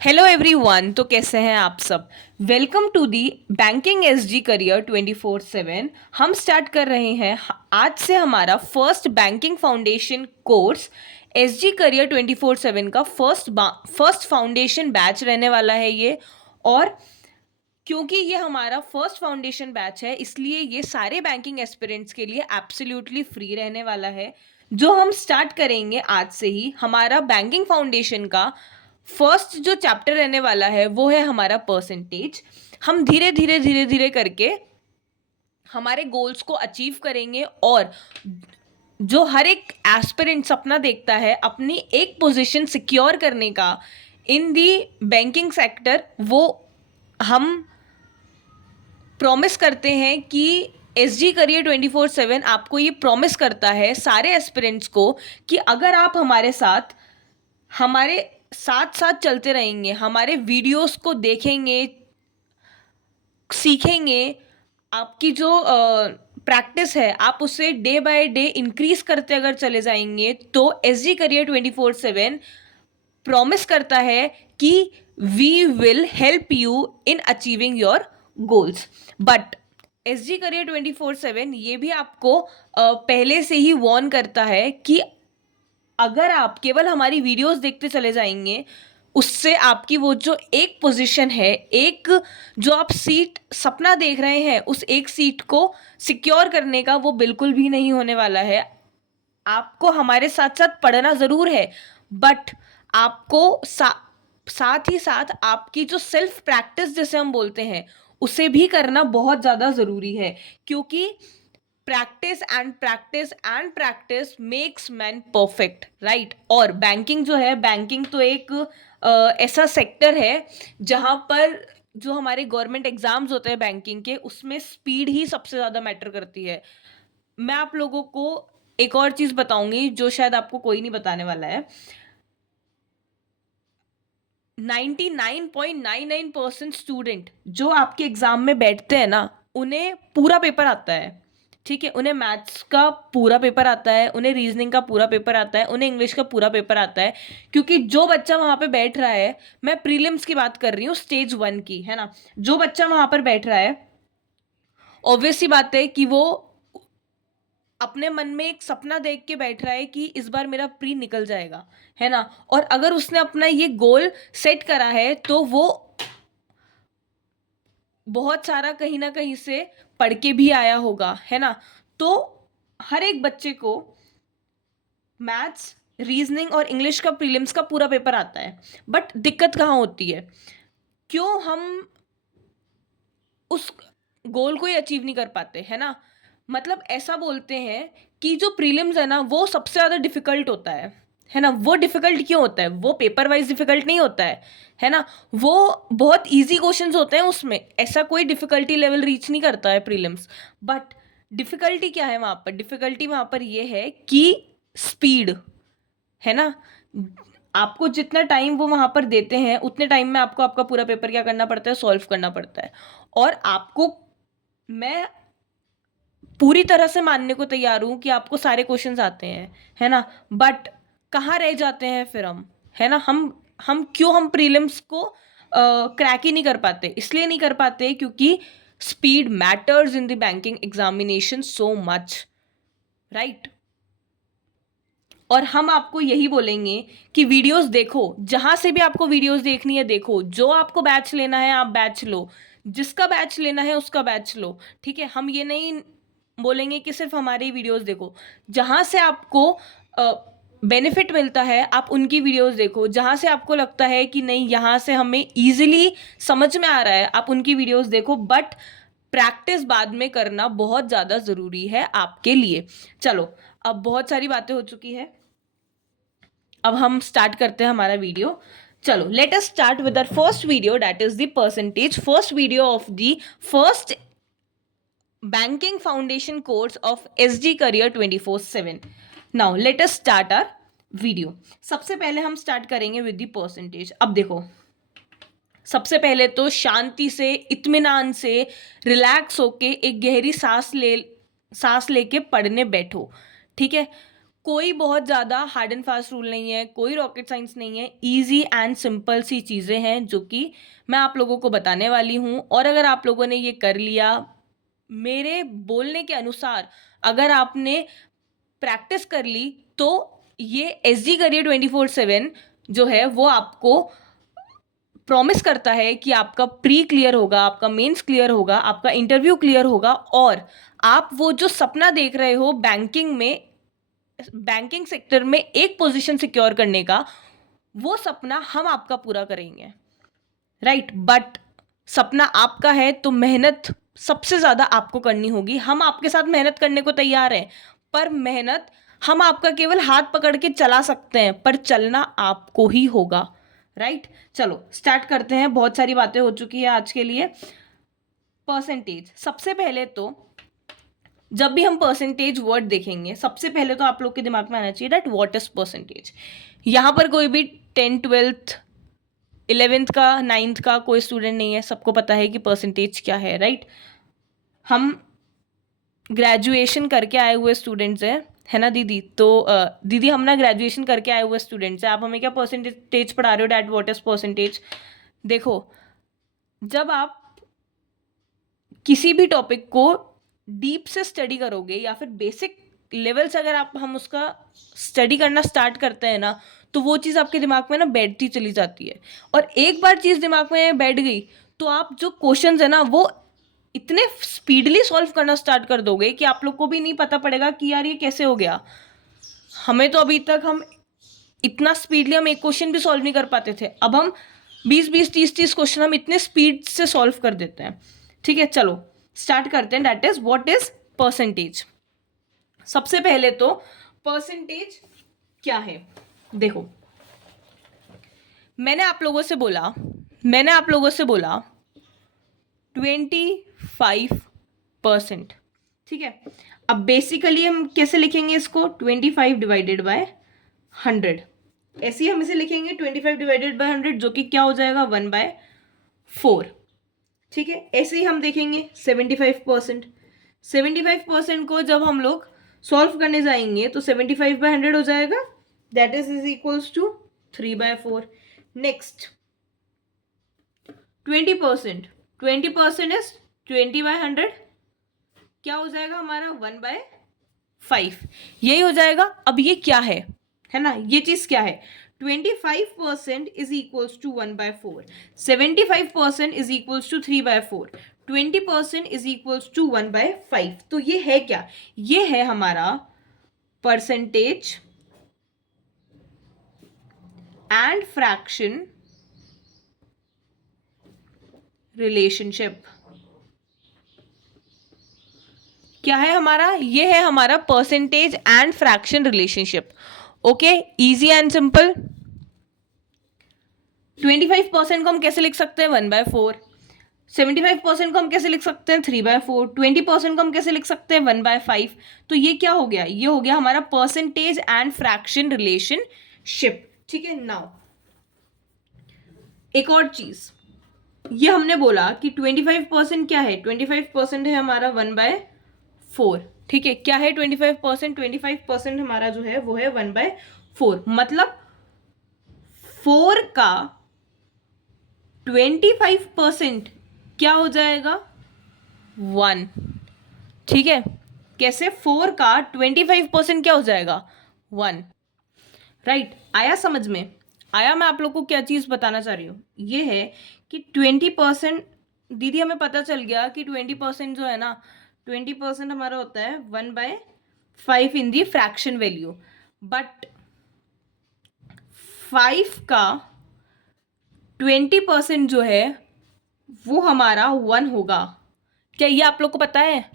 Hello everyone. तो कैसे हैं आप सब। Welcome to the banking SG career 24/7। हम स्टार्ट कर रहे हैं आज से हमारा first banking foundation course. SG career 24/7 का फर्स्ट फाउंडेशन बैच रहने वाला है ये। और क्योंकि ये हमारा फर्स्ट फाउंडेशन बैच है इसलिए ये सारे बैंकिंग एस्पिरेंट्स के लिए एब्सोल्युटली फ्री रहने वाला है। जो हम स्टार्ट करेंगे आज से ही हमारा बैंकिंग फाउंडेशन का फर्स्ट जो चैप्टर रहने वाला है वो है हमारा परसेंटेज। हम धीरे धीरे धीरे धीरे करके हमारे गोल्स को अचीव करेंगे और जो हर एक एस्पिरेंट सपना देखता है अपनी एक पोजीशन सिक्योर करने का इन दी बैंकिंग सेक्टर, वो हम प्रॉमिस करते हैं कि एस जी करियर 24/7 आपको ये प्रॉमिस करता है सारे एस्पिरेंट्स को कि अगर आप हमारे साथ साथ चलते रहेंगे, हमारे वीडियोस को देखेंगे, सीखेंगे, आपकी जो प्रैक्टिस है आप उसे डे बाय डे इंक्रीज करते अगर चले जाएंगे तो एस जी करियर 24/7 प्रॉमिस करता है कि we will help you in achieving your goals. But S G career 24/7 ये भी आपको पहले से ही वार्न करता है कि अगर आप केवल हमारी वीडियोस देखते चले जाएंगे उससे आपकी वो जो एक पोजीशन है, एक जो आप सीट सपना देख रहे हैं उस एक सीट को सिक्योर करने का वो बिल्कुल भी नहीं होने वाला है। आपको हमारे साथ साथ पढ़ना ज़रूर है बट आपको साथ ही साथ आपकी जो सेल्फ प्रैक्टिस जैसे हम बोलते हैं उसे भी करना बहुत ज़्यादा ज़रूरी है, क्योंकि practice and practice and practice makes man perfect, right. और बैंकिंग जो है, बैंकिंग तो एक ऐसा सेक्टर है जहाँ पर जो हमारे गवर्नमेंट एग्जाम्स होते हैं बैंकिंग के उसमें स्पीड ही सबसे ज़्यादा मैटर करती है। मैं आप लोगों को एक और चीज़ बताऊंगी जो शायद आपको कोई नहीं बताने वाला है। 99.99% स्टूडेंट जो आपके एग्जाम में बैठते हैं ना उन्हें पूरा पेपर आता है। ठीक है, उन्हें मैथ्स का पूरा पेपर आता है, उन्हें रीजनिंग का पूरा पेपर आता है, उन्हें इंग्लिश का पूरा पेपर आता है। क्योंकि जो बच्चा वहां पे बैठ रहा है, मैं प्रीलिम्स की बात कर रही हूँ स्टेज 1 की, है ना। जो बच्चा वहां पर बैठ रहा है ऑब्वियस सी बात है कि वो अपने मन में एक सपना देख के बैठ रहा है कि इस बार मेरा प्री निकल जाएगा, है ना। और अगर उसने अपना ये गोल सेट करा है तो वो बहुत सारा कहीं ना कहीं से पढ़ के भी आया होगा, है ना। तो हर एक बच्चे को मैथ्स, रीजनिंग और इंग्लिश का प्रीलिम्स का पूरा पेपर आता है। बट दिक्कत कहाँ होती है, क्यों हम उस गोल को ही अचीव नहीं कर पाते, है ना। मतलब ऐसा बोलते हैं कि जो प्रीलिम्स है ना वो सबसे ज़्यादा डिफिकल्ट होता है ना। वो डिफिकल्ट क्यों होता है, वो पेपर वाइज डिफिकल्ट नहीं होता है ना। वो बहुत इजी क्वेश्चंस होते हैं, उसमें ऐसा कोई डिफिकल्टी लेवल रीच नहीं करता है प्रीलिम्स। बट डिफिकल्टी क्या है वहाँ पर, डिफिकल्टी वहाँ पर ये है कि स्पीड, है ना। आपको जितना टाइम वो वहां पर देते हैं उतने टाइम में आपको आपका पूरा पेपर क्या करना पड़ता है, सॉल्व करना पड़ता है। और आपको, मैं पूरी तरह से मानने को तैयार हूं कि आपको सारे क्वेश्चंस आते हैं, है ना। बट कहाँ रह जाते हैं फिर हम, है ना। हम प्रीलिम्स को क्रैक ही नहीं कर पाते, इसलिए नहीं कर पाते क्योंकि speed matters in the banking examination so much, right. और हम आपको यही बोलेंगे कि वीडियोस देखो, जहां से भी आपको वीडियोस देखनी है देखो, जो आपको बैच लेना है आप बैच लो, जिसका बैच लेना है उसका बैच लो, ठीक है। हम ये नहीं बोलेंगे कि सिर्फ हमारे ही वीडियोस देखो, जहां से आपको बेनिफिट मिलता है आप उनकी वीडियोस देखो, जहां से आपको लगता है कि नहीं यहाँ से हमें इजीली समझ में आ रहा है आप उनकी वीडियोस देखो। बट प्रैक्टिस बाद में करना बहुत ज़्यादा ज़रूरी है आपके लिए। चलो, अब बहुत सारी बातें हो चुकी है, अब हम स्टार्ट करते हैं हमारा वीडियो। चलो, let us start with our first video, that is the percentage first video of the first banking foundation course of SG career 24/7। Now let us start our video. सबसे पहले हम स्टार्ट करेंगे with the percentage. अब देखो, सबसे पहले तो शांति से, इत्मीनान से, रिलैक्स होके एक गहरी सांस लेके पढ़ने बैठो, ठीक है। कोई बहुत ज़्यादा हार्ड एंड फास्ट रूल नहीं है, कोई रॉकेट साइंस नहीं है, ईजी एंड सिंपल सी चीज़ें हैं जो कि मैं आप लोगों को बताने वाली हूँ। और अगर आप लोगों ने ये कर लिया मेरे बोलने के अनुसार, अगर आपने प्रैक्टिस कर ली, तो ये एसजी करियर 24/7 जो है वो आपको प्रॉमिस करता है कि आपका प्री क्लियर होगा, आपका मेंस क्लियर होगा, आपका इंटरव्यू क्लियर होगा, और आप वो जो सपना देख रहे हो बैंकिंग में, बैंकिंग सेक्टर में एक पोजीशन सिक्योर करने का, वो सपना हम आपका पूरा करेंगे, राइट। बट सपना आपका है तो मेहनत सबसे ज़्यादा आपको करनी होगी। हम आपके साथ मेहनत करने को तैयार हैं, पर मेहनत हम आपका केवल हाथ पकड़ के चला सकते हैं, पर चलना आपको ही होगा, राइट। चलो स्टार्ट करते हैं, बहुत सारी बातें हो चुकी है आज के लिए। परसेंटेज, सबसे पहले तो जब भी हम परसेंटेज वर्ड देखेंगे, सबसे पहले तो आप लोग के दिमाग में आना चाहिए दैट व्हाट इज परसेंटेज। यहाँ पर कोई भी 10th 12th 11th का 9th का कोई स्टूडेंट नहीं है, सबको पता है कि परसेंटेज क्या है, राइट। हम ग्रेजुएशन करके आए हुए स्टूडेंट्स हैं, है ना दीदी। तो दीदी हम ना ग्रेजुएशन करके आए हुए स्टूडेंट्स हैं, आप हमें क्या परसेंटेज पढ़ा रहे हो डैट व्हाट इज परसेंटेज। देखो, जब आप किसी भी टॉपिक को डीप से स्टडी करोगे या फिर बेसिक लेवल से अगर हम उसका स्टडी करना स्टार्ट करते हैं ना, तो वो चीज़ आपके दिमाग में ना बैठती चली जाती है। और एक बार चीज़ दिमाग में बैठ गई तो आप जो क्वेश्चंस है ना वो इतने स्पीडली सॉल्व करना स्टार्ट कर दोगे कि आप लोग को भी नहीं पता पड़ेगा कि यार ये कैसे हो गया। हमें तो अभी तक हम इतना स्पीडली हम एक क्वेश्चन भी सॉल्व नहीं कर पाते थे, अब हम 20-20 30-30 क्वेश्चन हम इतने स्पीड से सॉल्व कर देते हैं। ठीक है, चलो स्टार्ट करते हैं। That is what is percentage. सबसे पहले तो परसेंटेज क्या है, देखो मैंने आप लोगों से बोला 25%। ठीक है, अब बेसिकली हम कैसे लिखेंगे इसको, 25 डिवाइडेड बाय 100। ऐसे ही हम इसे लिखेंगे 25 डिवाइडेड बाय 100, जो कि क्या हो जाएगा 1/4। ठीक है, ऐसे ही हम देखेंगे 75% को जब हम लोग सॉल्व करने जाएंगे तो 75/100 हो जाएगा, that is equals to 3/4। Next 20%, 20% is 20/100, क्या हो जाएगा हमारा 1/5, यही हो जाएगा। अब ये क्या है ना, ये चीज क्या है, 25% is equals to 1/4, 75% is equals to 3/4, 20% is equals to 1/5। तो ये है क्या, ये है हमारा परसेंटेज एंड फ्रैक्शन रिलेशनशिप। क्या है हमारा, ये है हमारा percentage and fraction relationship. Okay, easy and simple. 25% को हम कैसे लिख सकते हैं 1/4, 75% को हम कैसे लिख सकते हैं 3/4, 20% को हम कैसे लिख सकते हैं 1/5। तो ये क्या हो गया, ये हो गया हमारा परसेंटेज एंड फ्रैक्शन रिलेशनशिप। ठीक है, नाउ एक और चीज, ये हमने बोला कि 25% क्या है, 25% है हमारा 1/4। ठीक है, क्या है 25%, 25% हमारा जो है वो है 1/4, मतलब 4 का 25% क्या हो जाएगा 1। ठीक है, कैसे 4 का 25% क्या हो जाएगा 1, राइट। आया समझ में, आया। मैं आप लोग को क्या चीज बताना चाह रही हूँ, ये है कि 20%, दीदी हमें पता चल गया कि 20% जो है ना, 20% हमारा होता है 1/5 इन दी फ्रैक्शन वैल्यू, बट 5 का 20% जो है वो हमारा 1 होगा। क्या ये आप लोग को पता है,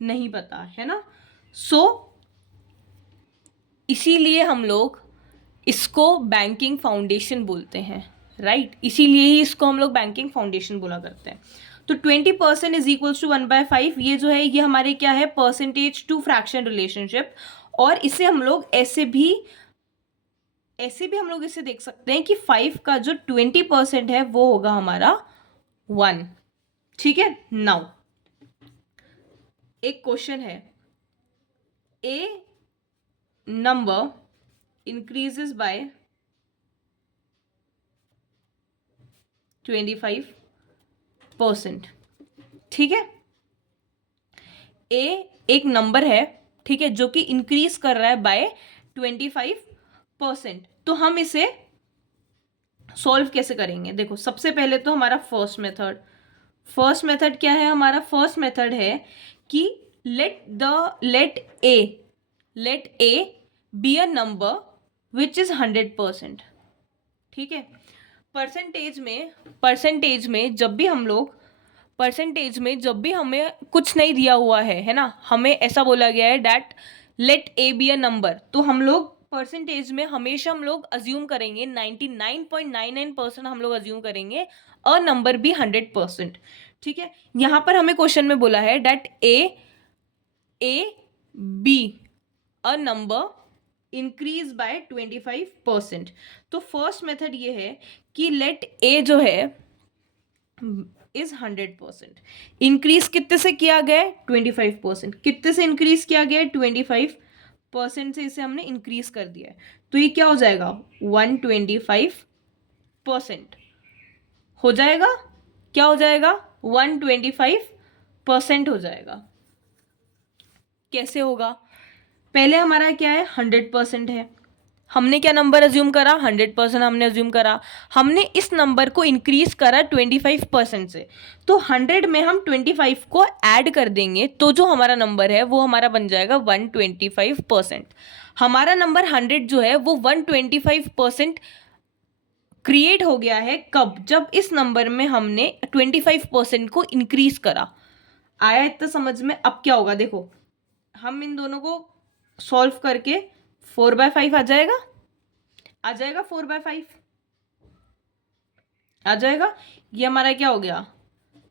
नहीं पता है ना। सो इसीलिए हम लोग इसको बैंकिंग फाउंडेशन बोलते हैं, राइट। इसीलिए ही इसको हम लोग बैंकिंग फाउंडेशन बोला करते हैं। तो 20% इज इक्वल्स टू 1/5, ये जो है ये हमारे क्या है, परसेंटेज टू फ्रैक्शन रिलेशनशिप। और इसे हम लोग ऐसे भी हम लोग इसे देख सकते हैं कि 5 का जो 20% है वो होगा हमारा 1। ठीक है, नाउ एक क्वेश्चन है, ए नंबर इंक्रीजेस बाय 25%। ठीक है, ए एक नंबर है, ठीक है, जो कि इंक्रीज कर रहा है बाय 25%। तो हम इसे सॉल्व कैसे करेंगे? देखो, सबसे पहले तो हमारा फर्स्ट मेथड क्या है? हमारा फर्स्ट मेथड है कि let A be a number which is 100%। ठीक है, परसेंटेज में जब भी हमें कुछ नहीं दिया हुआ है ना, हमें ऐसा बोला गया है that let A be a number, तो हम लोग परसेंटेज में हमेशा हम लोग अज्यूम करेंगे 99.99% हम लोग अज्यूम करेंगे अ नंबर भी 100%। ठीक है, यहां पर हमें क्वेश्चन में बोला है that A be a number increase by 25%। तो फर्स्ट मेथड ये है कि लेट ए जो है इज 100%। इंक्रीज कितने से किया गया है? 25%। कितने से इंक्रीज किया गया है? 25% से इसे हमने इंक्रीज कर दिया है। तो ये क्या हो जाएगा? 125% हो जाएगा। क्या हो जाएगा? 125% हो जाएगा। कैसे होगा? पहले हमारा क्या है? 100% है। हमने क्या नंबर अज्यूम करा? 100% हमने अज्यूम करा। हमने इस नंबर को इंक्रीज करा 25% से, तो 100 में हम 25 को ऐड कर देंगे, तो जो हमारा नंबर है वो हमारा बन जाएगा 125%। हमारा नंबर 100 जो है वो 125% क्रिएट हो गया है। कब? जब इस नंबर में हमने 25% को इंक्रीज करा। आया इतना समझ में? अब क्या होगा देखो, हम इन दोनों को सॉल्व करके 4/5 आ जाएगा। 4/5 आ जाएगा। ये हमारा क्या हो गया?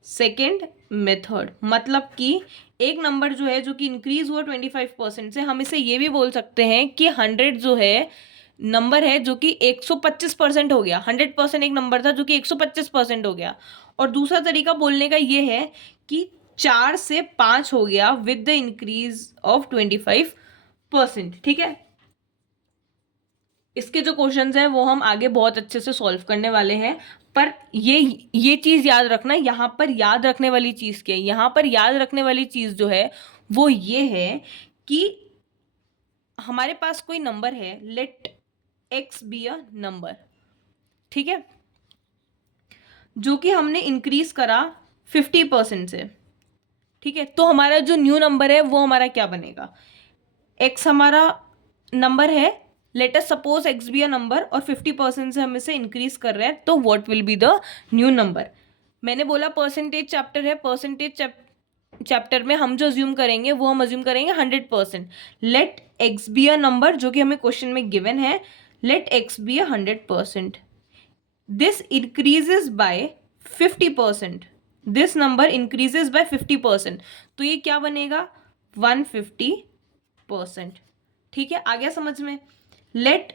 Second method. मतलब कि एक नंबर जो है जो कि इंक्रीज हुआ 25% से, हम इसे ये भी बोल सकते हैं कि 100 जो है नंबर है जो कि 125% हो गया। 100% एक नंबर था जो कि 125% हो गया। और दूसरा तरीका बोलने का ये है कि 4 से 5 हो गया विद द इंक्रीज ऑफ 25%। ठीक है, इसके जो क्वेश्चंस हैं वो हम आगे बहुत अच्छे से सॉल्व करने वाले हैं। पर ये चीज याद रखना, यहाँ पर याद रखने वाली चीज क्या है? यहाँ पर याद रखने वाली चीज जो है वो ये है कि हमारे पास कोई नंबर है, let x be a number, ठीक है, जो कि हमने इंक्रीज करा 50% से। ठीक है, तो हमारा जो न्यू नंबर है वो हमारा क्या बनेगा? एक्स हमारा नंबर है, let us suppose x be a number, और 50% से हम इसे इंक्रीज कर रहे हैं, तो what will be the new number? मैंने बोला परसेंटेज चैप्टर है। परसेंटेज चैप्टर में हम जो अज्यूम करेंगे वो हम अज्यूम करेंगे 100%। Let x be a number, जो कि हमें क्वेश्चन में गिवन है, let x be a 100%। This increases by 50%। This number increases by 50%। तो ये क्या बनेगा? 150%। ठीक है, आ गया समझ में? Let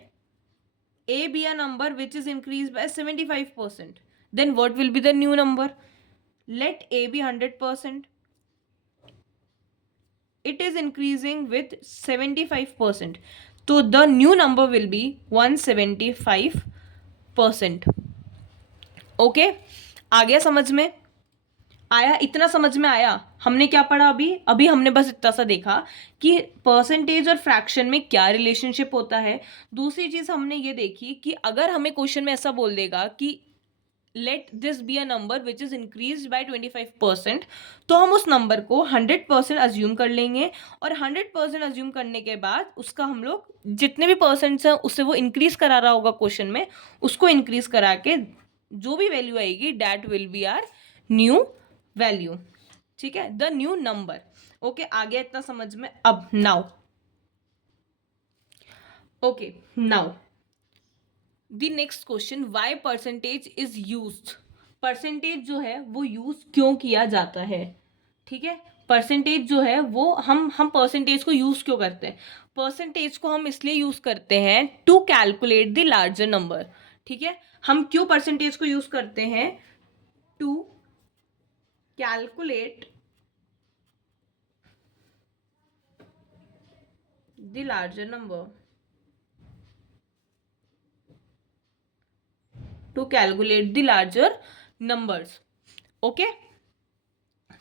A be a number which is increase by 75%, then what will be the new number? Let A be 100%, it is increasing with 75%, तो the new number will be 175%। Okay, आ गया समझ में? आया? इतना समझ में आया? हमने क्या पढ़ा अभी? अभी हमने बस इतना सा देखा कि परसेंटेज और फ्रैक्शन में क्या रिलेशनशिप होता है। दूसरी चीज हमने ये देखी कि अगर हमें क्वेश्चन में ऐसा बोल देगा कि let this B a number which is increase bye 25%, तो हम उस नंबर को 100% अज्यूम कर लेंगे, और 100% अज्यूम करने के बाद उसका हम लोग जितने भी परसेंट्स हैं उससे वो इंक्रीज करा रहा होगा क्वेश्चन में, उसको इंक्रीज करा के जो भी वैल्यू आएगी that will be our new value. ठीक है, द न्यू नंबर। ओके, आ गया इतना समझ में? अब now, okay, now the next question, why percentage is used? Percentage जो है वो यूज क्यों किया जाता है? ठीक है, परसेंटेज जो है वो हम परसेंटेज को यूज क्यों करते हैं? परसेंटेज को हम इसलिए यूज करते हैं to calculate the larger number. ठीक है, हम क्यों परसेंटेज को यूज करते हैं? To calculate the larger number to calculate the larger numbers. Okay,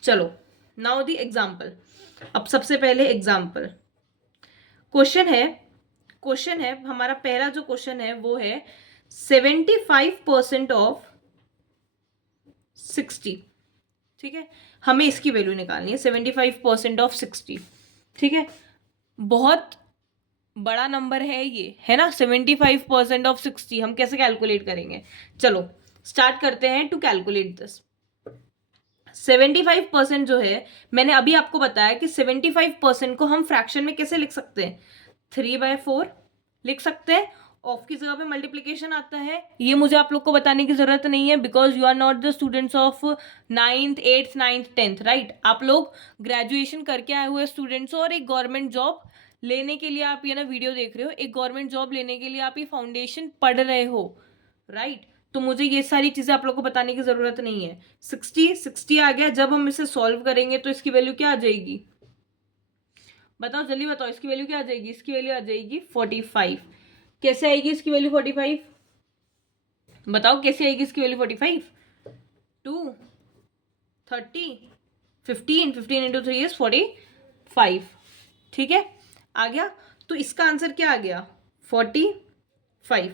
चलो नाउ द एग्जाम्पल। अब सबसे पहले एग्जाम्पल क्वेश्चन है हमारा पहला जो क्वेश्चन है वो है 75% ऑफ 60। ठीक है, हमें इसकी वैल्यू निकालनी है 75% ऑफ 60। ठीक है, बहुत बड़ा नंबर है ये, है ना। 75% ऑफ 60 हम कैसे कैलकुलेट करेंगे? चलो स्टार्ट करते हैं टू कैलकुलेट दिस। 75% जो है, मैंने अभी आपको बताया कि 75% को हम फ्रैक्शन में कैसे लिख सकते हैं? 3/4 लिख सकते हैं। ऑफ की जगह पे मल्टीप्लीकेशन आता है। ये मुझे आप लोग को बताने की जरूरत नहीं है, because you are not the students of 9th 8th 9th 10th, right. आप लोग ग्रेजुएशन करके आए हुए स्टूडेंट्स हो और एक गवर्नमेंट जॉब लेने के लिए आप ये ना वीडियो देख रहे हो। एक गवर्नमेंट जॉब लेने के लिए आप ये फाउंडेशन पढ़ रहे हो, राइट। तो मुझे ये सारी चीजें आप लोग को बताने की जरूरत नहीं है। 60 आ गया। जब हम इसे सॉल्व करेंगे तो इसकी वैल्यू क्या आ जाएगी? बताओ जल्दी बताओ, इसकी वैल्यू क्या आ जाएगी? इसकी वैल्यू आ जाएगी 45। कैसे आएगी इसकी वैल्यू 45? बताओ कैसे आएगी इसकी वैल्यू 45? 2 30 15 into 3 is 45। ठीक है, आ गया। तो इसका आंसर क्या आ गया? 45।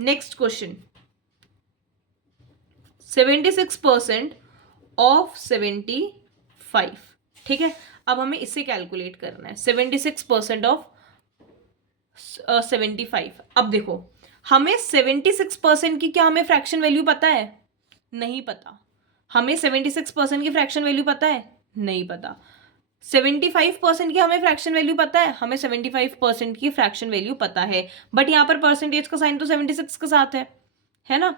Next question, 76% of 75। ठीक है, अब हमें इसे कैलकुलेट करना है। 76% ऑफ 75। अब देखो, हमें 76% की क्या हमें फ्रैक्शन वैल्यू पता है? नहीं पता। हमें 76% की फ्रैक्शन वैल्यू पता है? नहीं पता। 75% की हमें फ्रैक्शन वैल्यू पता है? हमें 75% की फ्रैक्शन वैल्यू पता है, बट यहां पर परसेंटेज का साइन तो 76 के साथ है ना।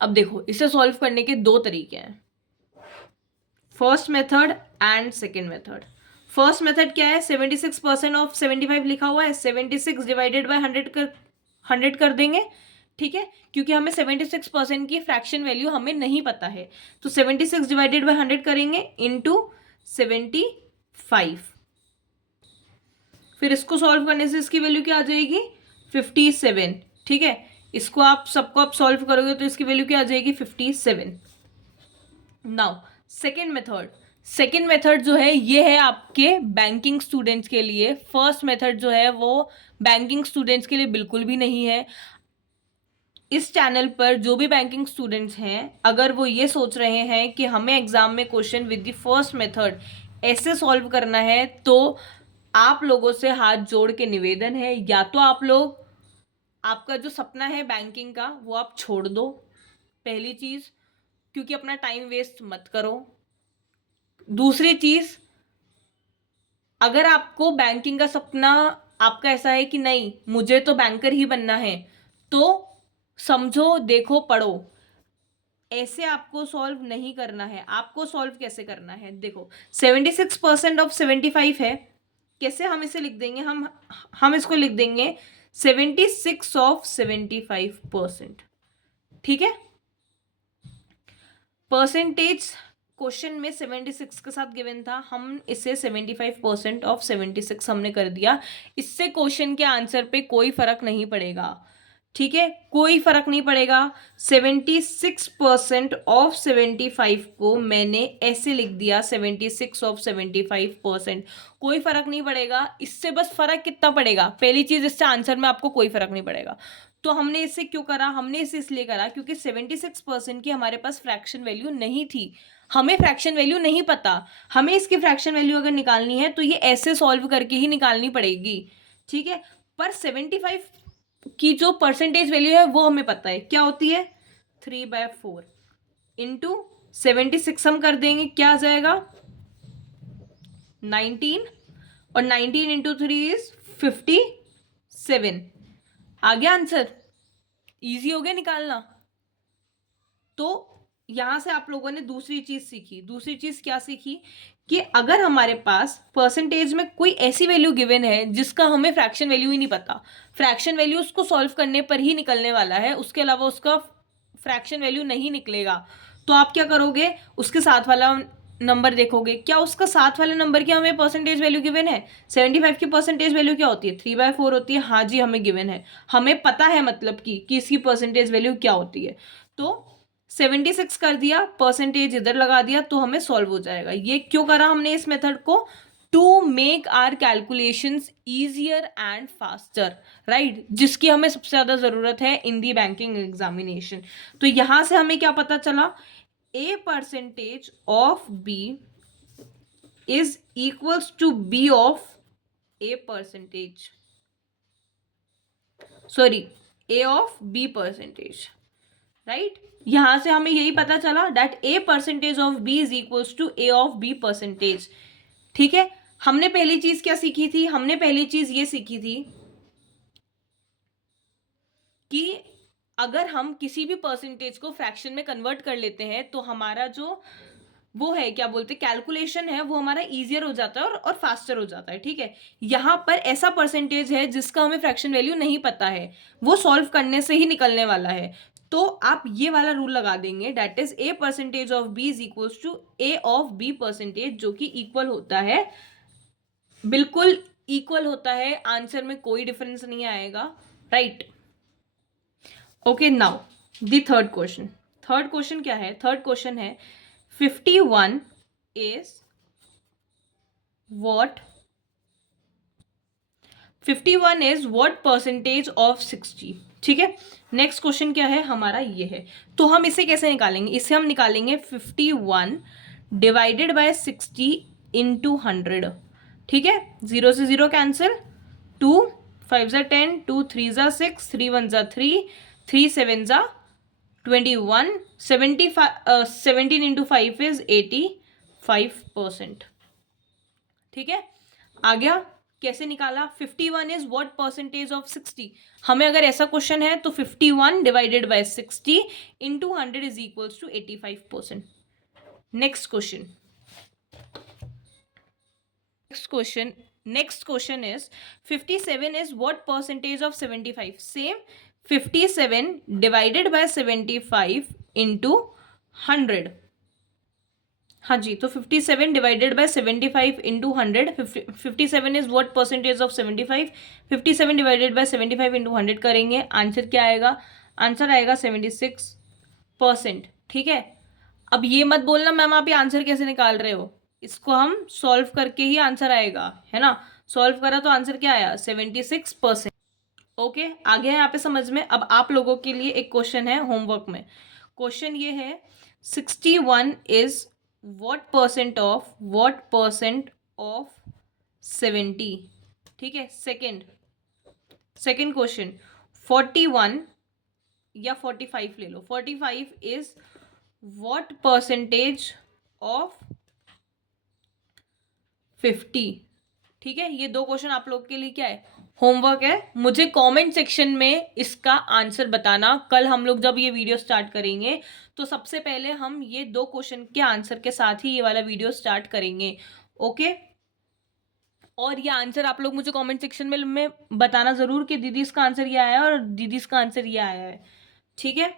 अब देखो, इसे सॉल्व करने के दो तरीके हैं, first method and second method. First method क्या है? 76% ऑफ 75 लिखा हुआ है, 76 डिवाइडेड बाय 100 कर देंगे। ठीक है, क्योंकि हमें 76% की फ्रैक्शन वैल्यू हमें नहीं पता है, तो 76 डिवाइडेड बाय 100 करेंगे इंटू 75। फिर इसको सॉल्व करने से इसकी वैल्यू क्या आ जाएगी? 57। ठीक है, इसको आप सबको आप सॉल्व करोगे तो इसकी वैल्यू क्या आ जाएगी? 57। नाउ सेकेंड मेथड जो है ये है आपके बैंकिंग स्टूडेंट्स के लिए। फर्स्ट मेथड जो है वो बैंकिंग स्टूडेंट्स के लिए बिल्कुल भी नहीं है। इस चैनल पर जो भी बैंकिंग स्टूडेंट्स हैं, अगर वो ये सोच रहे हैं कि हमें एग्जाम में question with the first method ऐसे सॉल्व करना है, तो आप लोगों से हाथ जोड़ के निवेदन है, या तो आप लोग आपका जो सपना है बैंकिंग का वो आप छोड़ दो, पहली चीज, क्योंकि अपना टाइम वेस्ट मत करो। दूसरी चीज, अगर आपको बैंकिंग का सपना आपका ऐसा है कि नहीं मुझे तो बैंकर ही बनना है, तो समझो, देखो, पढ़ो। ऐसे आपको सॉल्व नहीं करना है। आपको सॉल्व कैसे करना है? देखो, 76% ऑफ 75 है। कैसे हम इसे लिख देंगे? हम इसको लिख देंगे 76 ऑफ 75%। ठीक है, परसेंटेज क्वेश्चन में 76 के साथ गिवन था, हम इसे 75% ऑफ 76 हमने कर दिया। इससे क्वेश्चन के आंसर पे कोई फर्क नहीं पड़ेगा। ठीक है, कोई फर्क नहीं पड़ेगा। 76% ऑफ 75 को मैंने ऐसे लिख दिया 76 ऑफ 75%। कोई फर्क नहीं पड़ेगा। इससे बस फर्क कितना पड़ेगा? पहली चीज, इससे आंसर में आपको कोई फर्क नहीं पड़ेगा। तो हमने इसे क्यों करा? हमने इसे इसलिए करा क्योंकि 76% की हमारे पास फ्रैक्शन वैल्यू नहीं थी। हमें फ्रैक्शन वैल्यू नहीं पता। हमें इसकी फ्रैक्शन वैल्यू अगर निकालनी है तो ये ऐसे सॉल्व करके ही निकालनी पड़ेगी। ठीक है, पर 75 की जो परसेंटेज वैल्यू है वो हमें पता है, क्या होती है? 3/4 इंटू 76 हम कर देंगे, क्या आ जाएगा? 19, और 19 इंटू 3 इज 57। आ गया आंसर? इजी हो गया निकालना। तो यहां से आप लोगों ने दूसरी चीज सीखी। दूसरी चीज क्या सीखी? कि अगर हमारे पास परसेंटेज में कोई ऐसी वैल्यू गिवन है जिसका हमें फ्रैक्शन वैल्यू ही नहीं पता, फ्रैक्शन वैल्यू उसको सॉल्व करने पर ही निकलने वाला है, उसके अलावा उसका फ्रैक्शन वैल्यू नहीं निकलेगा, तो आप क्या करोगे? उसके साथ वाला नंबर देखोगे, क्या उसका साथ वाले नंबर की हमें परसेंटेज वैल्यू गिवन है? 75 की परसेंटेज वैल्यू क्या होती है? 3/4 होती है। हाँ जी, हमें गिवन है, हमें पता है मतलब कि इसकी परसेंटेज वैल्यू क्या होती है। तो 76 कर दिया, परसेंटेज इधर लगा दिया, तो हमें सॉल्व हो जाएगा। ये क्यों करा हमने इस मेथड को? To make our calculations easier and faster, right, जिसकी हमें सबसे ज्यादा जरूरत है इन दी बैंकिंग एग्जामिनेशन। तो यहां से हमें क्या पता चला? A percentage of B is equals to B of A percentage. Sorry, A of B percentage. Right? यहां से हमें यही पता चला that A percentage of B is equals to A of B percentage. ठीक है, हमने पहली चीज क्या सीखी थी? हमने पहली चीज ये सीखी थी कि अगर हम किसी भी परसेंटेज को फ्रैक्शन में कन्वर्ट कर लेते हैं तो हमारा जो वो है, क्या बोलते, कैलकुलेशन है, वो हमारा इजियर हो जाता है और फास्टर हो जाता है। ठीक है, यहां पर ऐसा परसेंटेज है जिसका हमें फ्रैक्शन वैल्यू नहीं पता है, वो सॉल्व करने से ही निकलने वाला है। तो आप ये वाला रूल लगा देंगे, that is A percentage of B is equals to A of B percentage, जो कि इक्वल होता है, बिल्कुल इक्वल होता है, आंसर में कोई डिफरेंस नहीं आएगा। Right, okay, now the third question. Third question क्या है? थर्ड क्वेश्चन है 51 is what 51 is what percentage of 60। ठीक है, नेक्स्ट क्वेश्चन क्या है हमारा? ये है। तो हम इसे कैसे निकालेंगे? इसे हम निकालेंगे 51 डिवाइडेड बाय 60 इंटू 100। ठीक है, 0 से 0 कैंसिल, 2 5 ज़ा 10, 2 3 ज़ा 6, 3 1 ज़ा 3, 3 7 ज़ा 21, 75 17 इंटू 5 इज 85%। ठीक है, आ गया? कैसे निकाला? 51 इज व्हाट परसेंटेज ऑफ 60। हमें अगर ऐसा क्वेश्चन है तो 51 divided by 60 into 100 is equals to 85%। Next question, next question is 57 is what percentage of 75। Same, 57 divided by 75 into 100। हाँ जी, तो 57 divided by 75 into 100, 57 is what percentage of 75, 57 divided by 75 into 100 करेंगे, answer क्या आएगा? Answer आएगा 76%। ठीक है, अब ये मत बोलना मैम आप ये आंसर कैसे निकाल रहे हो, इसको हम सॉल्व करके ही आंसर आएगा, है ना। सॉल्व करा तो आंसर क्या आया? 76%। ओके, आ गया है यहाँ पे समझ में। अब आप लोगों के लिए एक क्वेश्चन है होमवर्क में। क्वेश्चन ये है 61 इज व्हाट परसेंट ऑफ 70। ठीक है, सेकेंड क्वेश्चन 41 या 45 ले लो, 45 इज व्हाट परसेंटेज ऑफ 50। ठीक है, ये दो क्वेश्चन आप लोग के लिए क्या है? होमवर्क है। मुझे कमेंट सेक्शन में इसका आंसर बताना। कल हम लोग जब ये वीडियो स्टार्ट करेंगे तो सबसे पहले हम ये दो क्वेश्चन के आंसर के साथ ही ये वाला वीडियो स्टार्ट करेंगे। ओके, और ये आंसर आप लोग मुझे कमेंट सेक्शन में बताना जरूर कि दीदी इसका आंसर ये आया है और दीदी इसका आंसर ये आया है। ठीक है,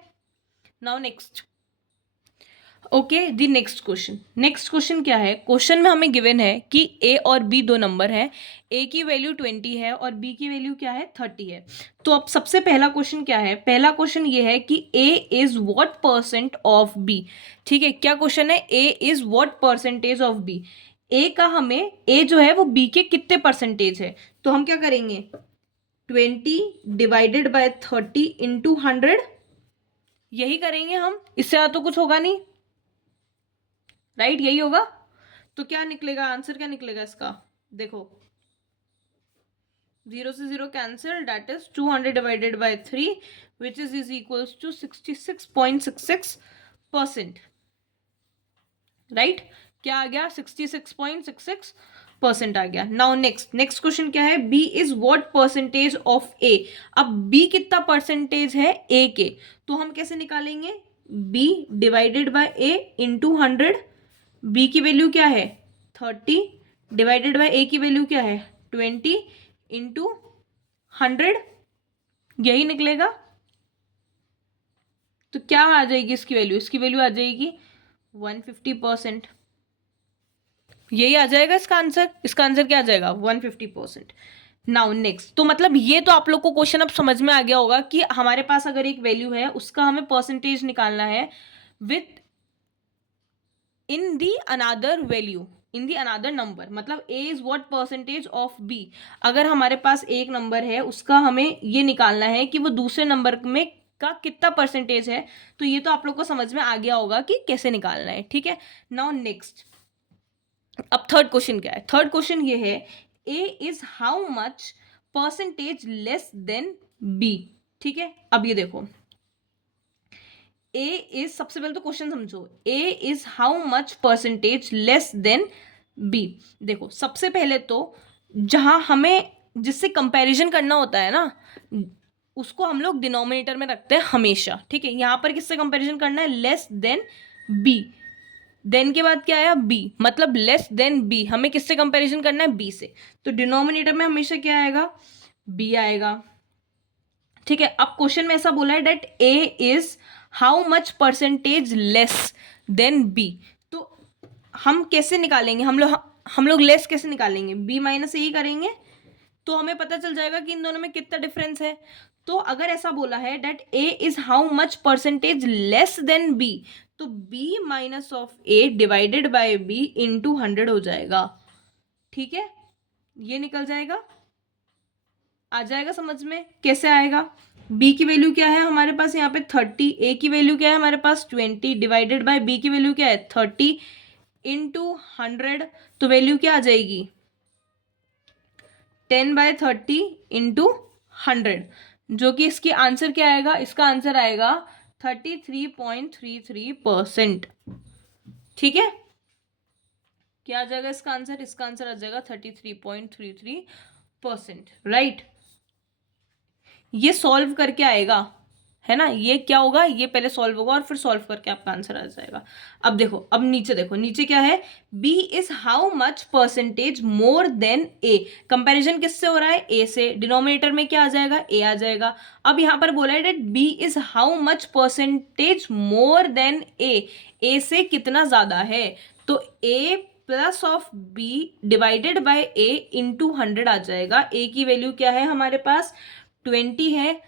नाउ नेक्स्ट। ओके, दी नेक्स्ट क्वेश्चन क्या है? क्वेश्चन में हमें गिवन है कि ए और बी दो नंबर हैं, ए की वैल्यू 20 है और बी की वैल्यू क्या है? 30 है। तो अब सबसे पहला क्वेश्चन क्या है? पहला क्वेश्चन ये है कि A is what percent of B. ठीक है, क्या क्वेश्चन है? A is what percentage of B. A का हमें, ए जो है वो बी के कितने परसेंटेज है, तो हम क्या करेंगे? 20 डिवाइडेड बाय 30 इंटू 100, यही करेंगे हम, इससे ज़्यादा तो कुछ होगा नहीं, राइट, यही होगा। तो क्या निकलेगा आंसर? क्या निकलेगा इसका? देखो, 0 से 0 cancel, that is 200 divided by 3 which is equals to 66.66%। Right, क्या आ गया? 66.66% आ गया। नाउ नेक्स्ट क्वेश्चन क्या है? B is what percentage of A. अब बी कितना परसेंटेज है ए के, तो हम कैसे निकालेंगे? B divided by A into 100। B की वैल्यू क्या है? 30 डिवाइडेड बाय ए की वैल्यू क्या है? 20 इंटू 100, यही निकलेगा। तो क्या आ जाएगी इसकी वैल्यू? इसकी वैल्यू आ जाएगी 150%। यही आ जाएगा इसका आंसर। इसका आंसर क्या आ जाएगा? 150%। नाउ नेक्स्ट, तो मतलब ये तो आप लोग को क्वेश्चन अब समझ में आ गया होगा कि हमारे पास अगर एक वैल्यू है उसका हमें परसेंटेज निकालना है with in the another value, in the another number, मतलब a is what percentage of b। अगर हमारे पास एक नंबर है उसका हमें ये निकालना है कि वो दूसरे नंबर में का कितना परसेंटेज है। तो ये तो आप लोग को समझ में आ गया होगा कि कैसे निकालना है, ठीक है। नाउ नेक्स्ट, अब थर्ड क्वेश्चन क्या है? थर्ड क्वेश्चन ये है, a is how much percentage less than b। ठीक है, अब ये देखो, a इज, सबसे पहले तो क्वेश्चन समझो, a is how much percentage less than b। देखो सबसे पहले तो जहां हमें जिससे कंपैरिजन करना होता है ना, उसको हम लोग डिनोमिनेटर में रखते हैं हमेशा, ठीक है। यहां पर किससे कंपैरिजन करना है? Less than b। देन के बाद क्या आया? b, मतलब लेस देन b हमें किससे कंपैरिजन करना है? b से। तो डिनोमिनेटर में हमेशा क्या आएगा? b आएगा, ठीक है। अब क्वेश्चन में ऐसा बोला है that a is how much percentage less than b। तो हम कैसे निकालेंगे? हम लोग लेस कैसे निकालेंगे? b माइनस ए ही करेंगे, तो हमें पता चल जाएगा कि इन दोनों में कितना डिफरेंस है। तो अगर ऐसा बोला है that a is how much percentage less than b, तो b minus of a divided by b into 100 हो जाएगा, ठीक है। ये निकल जाएगा, आ जाएगा समझ में? कैसे आएगा? b की वैल्यू क्या है हमारे पास यहाँ पे? 30। a की वैल्यू क्या है हमारे पास? 20 डिवाइडेड बाय b की वैल्यू क्या है? 30 इंटू 100। तो वैल्यू क्या आ जाएगी? 10/30 इंटू 100, जो कि इसकी आंसर क्या आएगा? इसका आंसर आएगा 33.33%, ठीक है। क्या आ जाएगा इसका आंसर? इसका आंसर आ जाएगा 33.33%, राइट। ये सॉल्व करके आएगा, है ना। ये क्या होगा? ये पहले सॉल्व होगा और फिर सॉल्व करके आपका आंसर आ जाएगा। अब देखो, अब नीचे देखो, नीचे क्या है? b is how much percentage more than a। Comparison किससे हो रहा है? a से। डिनोमिनेटर में क्या आ जाएगा? a आ जाएगा। अब यहां पर बोला है that b is how much percentage more than a से कितना ज्यादा है? तो a plus of b divided by a into 100 आ जाएगा। a की वैल्यू क्या है हमारे पास? 20 है,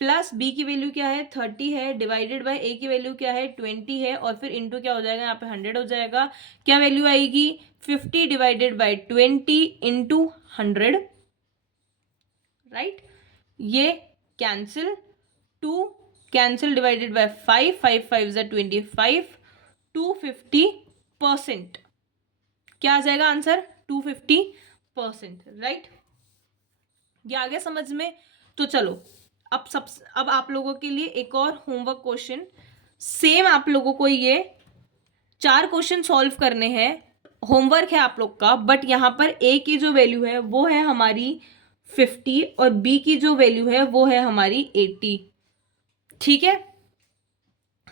प्लस b की वैल्यू क्या है? 30 है, डिवाइडेड बाय a की वैल्यू क्या है? 20 है, और फिर इंटू क्या हो जाएगा? यहाँ पे 100 हो जाएगा। क्या वैल्यू आएगी? 50 डिवाइडेड बाय 20 इंटू 100, राइट। ये कैंसिल, 2 कैंसिल डिवाइडेड बाय 5, 5 5 ज़ा 25, 250%। क्या आ जाएगा आंसर? 250%, राइट। ये आ गया समझ में? तो चलो, अब आप लोगों के लिए एक और होमवर्क क्वेश्चन। सेम आप लोगों को ये 4 क्वेश्चन सॉल्व करने हैं, होमवर्क है आप लोग का। बट यहाँ पर a की जो वैल्यू है वो है हमारी 50 और b की जो वैल्यू है वो है हमारी 80, ठीक है।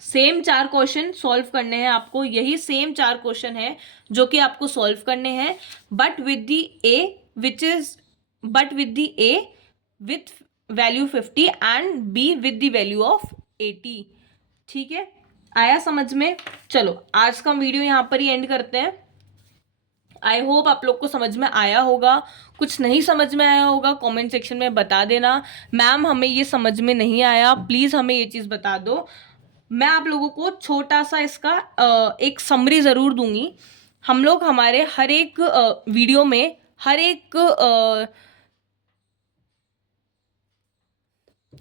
सेम 4 क्वेश्चन सॉल्व करने हैं आपको, यही सेम 4 क्वेश्चन है जो कि आपको सॉल्व करने हैं, but with the a which is but with the a with value 50 and b with the value of 80, ठीक है। आया समझ में? चलो आज का वीडियो यहाँ पर ही एंड करते हैं। आई होप आप लोग को समझ में आया होगा। कुछ नहीं समझ में आया होगा कमेंट सेक्शन में बता देना, मैम हमें ये समझ में नहीं आया, प्लीज़ हमें ये चीज़ बता दो। मैं आप लोगों को छोटा सा इसका एक समरी ज़रूर दूंगी। हम लोग हमारे हर एक वीडियो में, हर एक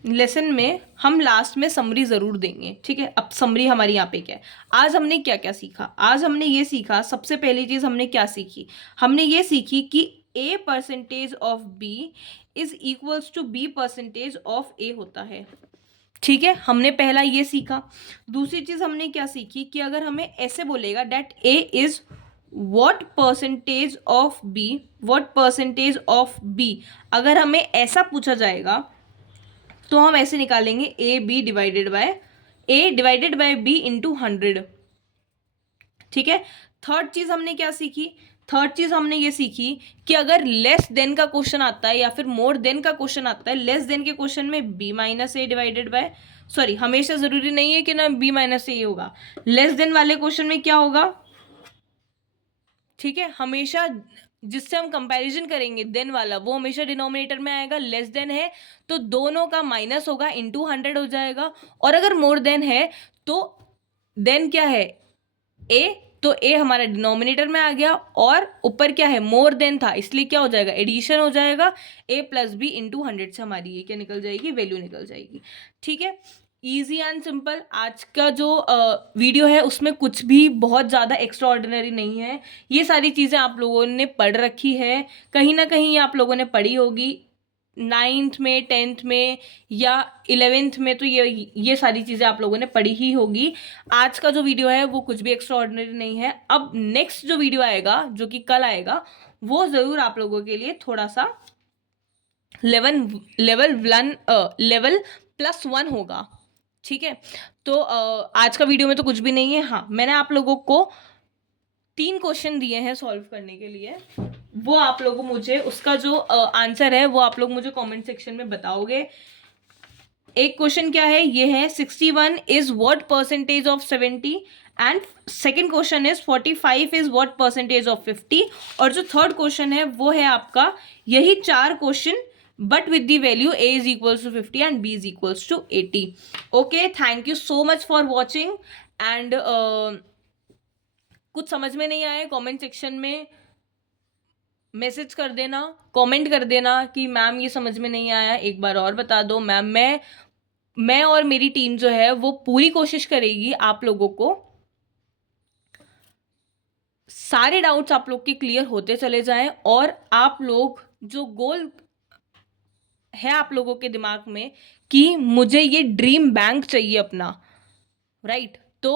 लेसन में हम लास्ट में समरी ज़रूर देंगे, ठीक है। अब समरी हमारी यहाँ पे क्या है? आज हमने क्या क्या सीखा? आज हमने ये सीखा, सबसे पहली चीज़ हमने क्या सीखी? हमने ये सीखी कि a percentage of b is equals to b percentage of a होता है, ठीक है। हमने पहला ये सीखा। दूसरी चीज़ हमने क्या सीखी कि अगर हमें ऐसे बोलेगा that a is what percentage of b, what percentage of b, अगर हमें ऐसा पूछा जाएगा तो हम ऐसे निकालेंगे a divided by b into 100, ठीक है। थर्ड चीज हमने क्या सीखी? थर्ड चीज हमने ये सीखी कि अगर लेस देन का क्वेश्चन आता है या फिर मोर देन का क्वेश्चन आता है, लेस देन के क्वेश्चन में b minus A divided by, sorry हमेशा जरूरी नहीं है कि ना b माइनस ए होगा, लेस देन वाले क्वेश्चन में क्या होगा, ठीक है, हमेशा जिससे हम कंपैरिजन करेंगे देन वाला वो हमेशा डिनोमिनेटर में आएगा, लेस देन है तो दोनों का माइनस होगा, इनटू 100 हो जाएगा, और अगर मोर देन है तो देन क्या है ए, तो ए हमारा डिनोमिनेटर में आ गया, और ऊपर क्या है मोर देन था, इसलिए क्या हो जाएगा एडिशन हो जाएगा, ए प्लस बी इंटू 100 से हमारी ये क्या निकल जाएगी, वैल्यू निकल जाएगी। ठीक है, ईजी एंड सिंपल। आज का जो वीडियो है उसमें कुछ भी बहुत ज़्यादा एक्स्ट्रा ऑर्डिनरी नहीं है, ये सारी चीज़ें आप लोगों ने पढ़ रखी है, कहीं ना कहीं आप लोगों ने पढ़ी होगी 9th में 10th में या 11th में, तो ये सारी चीज़ें आप लोगों ने पढ़ी ही होगी। आज का जो वीडियो है वो कुछ भी एक्स्ट्रा ऑर्डिनरी नहीं है। अब नेक्स्ट जो वीडियो आएगा जो कि कल आएगा वो ज़रूर आप लोगों के लिए थोड़ा सा लेवल +1 होगा। ठीक है, तो आज का वीडियो में तो कुछ भी नहीं है। हाँ, मैंने आप लोगों को 3 क्वेश्चन दिए हैं सॉल्व करने के लिए, वो आप लोगों मुझे उसका जो आंसर है वो आप लोग मुझे कमेंट सेक्शन में बताओगे। एक क्वेश्चन क्या है, ये है 61 is what percentage of 70, and second question is 45 is what percentage of 50, और जो थर्ड क्वेश्चन है वो है आपका यही 4 question but with the value a is equals to 50 and b is equals to 80. Okay, thank you so much for watching, and कुछ समझ में नहीं आए कमेंट सेक्शन में मैसेज कर देना, कमेंट कर देना कि मैम ये समझ में नहीं आया, एक बार और बता दो मैम। मैं और मेरी टीम जो है वो पूरी कोशिश करेगी आप लोगों को सारे डाउट्स आप लोग के क्लियर होते चले जाएं, और आप लोग जो गोल है आप लोगों के दिमाग में कि मुझे ये ड्रीम बैंक चाहिए अपना, राइट, तो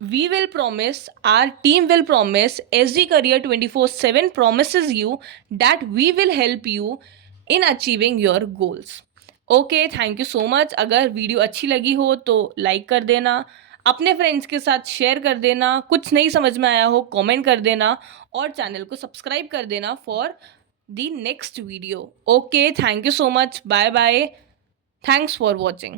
we will promise, our team will promise, SG Career 24/7 promises you that we will help you in achieving your goals. Okay, thank you so much. अगर वीडियो अच्छी लगी हो तो लाइक कर देना, अपने फ्रेंड्स के साथ शेयर कर देना, कुछ नहीं समझ में आया हो कमेंट कर देना, और चैनल को सब्सक्राइब कर देना for the next video. Okay, thank you so much. Bye bye. Thanks for watching.